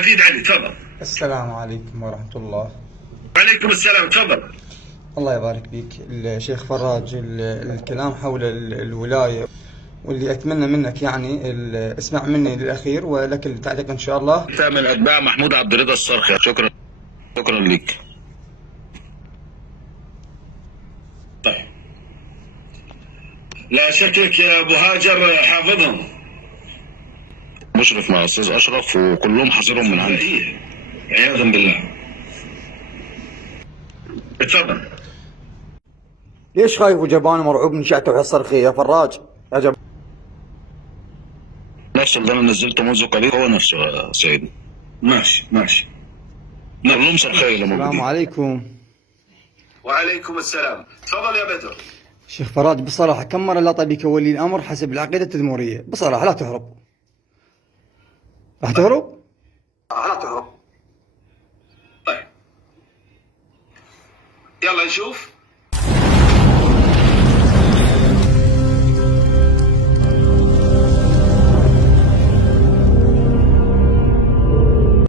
حفيد علي تفضل. السلام عليكم ورحمة الله. وعليكم السلام تفضل. الله يبارك فيك الشيخ فراج. الكلام حول الولاية، واللي أتمنى منك يعني اسمع مني للأخير ولك التعليق إن شاء الله. انت من اتباع محمود عبد الرضا الصرخي. شكرا. شكرا لك. طيب، لا شكك يا ابو هاجر حافظهم. مشرف مع استاذ اشرف وكلهم حاضرهم من عندي. عياذا بالله. اتفضل. ليش خايف وجبان ومرعوب من شيعة توحيد الصرخية يا فراج؟ يا جبان نفس اللي انا نزلته منذ قليل هو نفسه يا سيدي. ماشي ماشي. كلهم صرخية. السلام عليكم. وعليكم السلام. تفضل يا بدر. شيخ فراج بصراحة كم مرة لا طبيك ولي الأمر حسب العقيدة التدمورية، بصراحة لا تهرب. راح تهرب؟ لا تهرب. طيب، يلا نشوف.